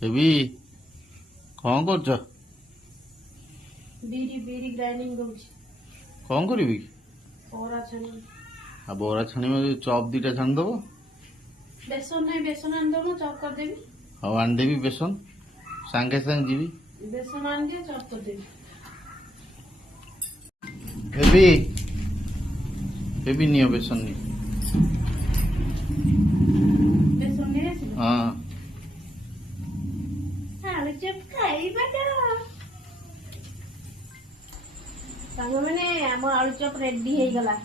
Baby कौन कर बीरी grinding करूची कौन करी बरा छाणी आ बोरा छाणी में चॉप दीटा छाणी दब बेसन नहीं बेसन आन दो चॉप कर देबी हाँ आनदेवी बेसन सांगे सांग जीवी बेसन आन दिए चॉप कर देबी बेबी बेबी नियो बेसन नहीं बेसन नहीं आसी हाँ आलू चॉप खाइबा तो सांग मैंने आम आलू चॉप रेडी हो गला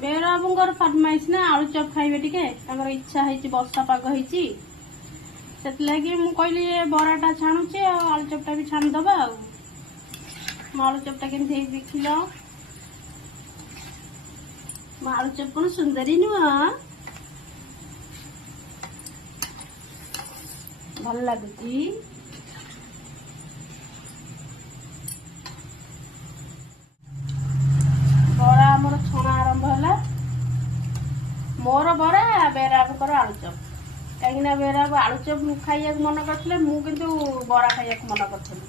बेरा बाबूंकर फरमाइश ना आलू चॉप खाइबे टिके तांकर इच्छा है वर्षा पाग होईची सेतलागी मु कहली बराटा छाणुचे आलू चॉपटा भी छाणी दबा आलू चॉपटा केमती देखिल आलू चॉप कौन सुंदरी नुह भल लगुची बरा आमर छणा आरंभ है मोर बरा बेराबूकर आलू चॉप कहीं बेराबू आलू चॉप खाइया मन करते मुझे बरा खाइया मन करी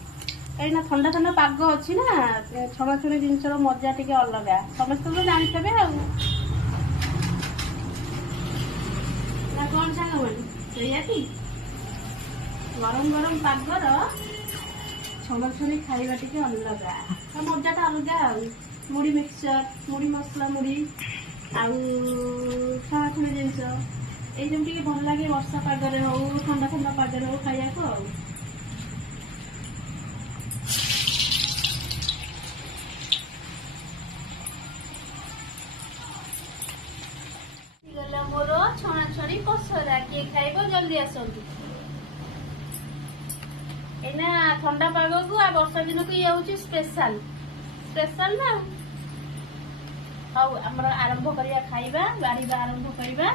कहीं ठंडा ठंडा पाग अच्छी ना छणाछुणी जिनस मजा टी अलग समस्त तो जानते कौन सांग मैंने गरम गरम पागर छणाछुणी खाइबा टी अलग मजाटा अलग मुड़ी मिक्सचर मुड़ी मसला मुड़ी छणाछुणी जिनस ये भल लगे वर्षा पागरे हो ठंडा ठंडा पागरे हो खाइया मोर छणाछुणी पसरा किए खाइब जल्दी आसतु एना ठंडा पाग को आ वर्षा दिन को ये हूँ स्पेशल स्पेशल ना हाँ आमर आरंभ करिया खाइबा बाढ़ी आरंभ करिबा।